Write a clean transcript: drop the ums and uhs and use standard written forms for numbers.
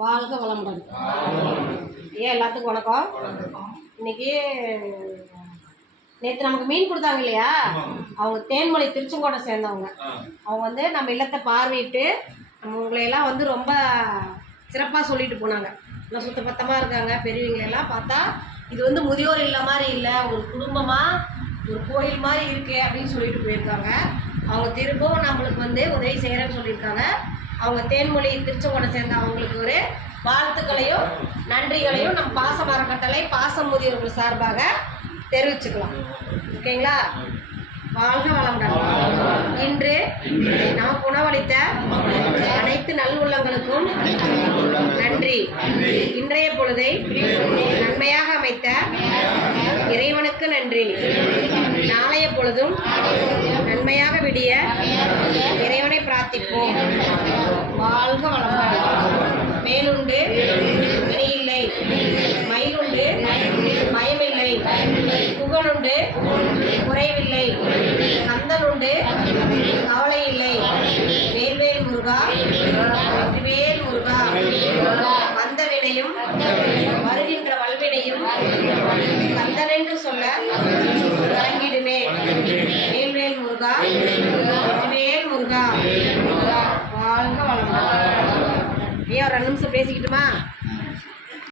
வாழ்க வளமுடன். ஏன் எல்லாத்துக்கும் வணக்கம். இன்னைக்கு நேற்று நமக்கு மீன் கொடுத்தாங்க இல்லையா, அவங்க தேன்மொழி திருச்செங்கோட்டை சேர்ந்தவங்க. அவங்க வந்து நம்ம இல்லத்தை பார்வையிட்டு நம்ம உங்களையெல்லாம் வந்து ரொம்ப சிறப்பாக சொல்லிட்டு போனாங்க. நல்லா சுத்தபத்தமாக இருக்காங்க. பெரியவங்களெல்லாம் பார்த்தா இது வந்து முதியோர் இல்ல மாதிரி இல்லை, ஒரு குடும்பமாக ஒரு கோயில் மாதிரி இருக்குது அப்படின்னு சொல்லிட்டு போயிருக்காங்க. அவங்க திரும்பவும் நம்மளுக்கு வந்து உதவி செய்கிறேன்னு சொல்லியிருக்காங்க. அவங்க தேன்மொழி திருச்செங்கோட்டை சேர்ந்த அவங்களுக்கு ஒரு வாழ்த்துக்களையும் நன்றிகளையும் நம்ம பாசம் அறக்கட்டளை பாசம் முதியோர்கள் சார்பாக தெரிவிச்சுக்கலாம். ஓகேங்களா? வாழ்க வளமுடன். இன்று நமக்கு உணவளித்த அனைத்து நல்லுள்ளங்களுக்கும் நன்றி. இன்றைய பொழுதை நன்மையாக அமைத்த இறைவனுக்கு நன்றி. நாளைய பொழுதும் நன்மையாக விடிய இறைவனை பிரார்த்திப்போம். வாழ்க வளமுடன். மேலுண்டு வினையில்லை, மயிலுண்டு பயமில்லை, புகழுண்டு குறைவில்லை, கந்தனுண்டு கவலை இல்லை. வேல்வேல் முருகா, வேல் முருகா. வந்த வினையும் வருகின்ற வல்வினையும் கந்தனென்று சொல்ல இறங்கிடுமே. வேல்வேல் முருகா, வேல் முருகா. வாழ்க வளமுடன். ஏன் ஒரு 2 நிமிஷம் பேசிக்கிட்டுமா?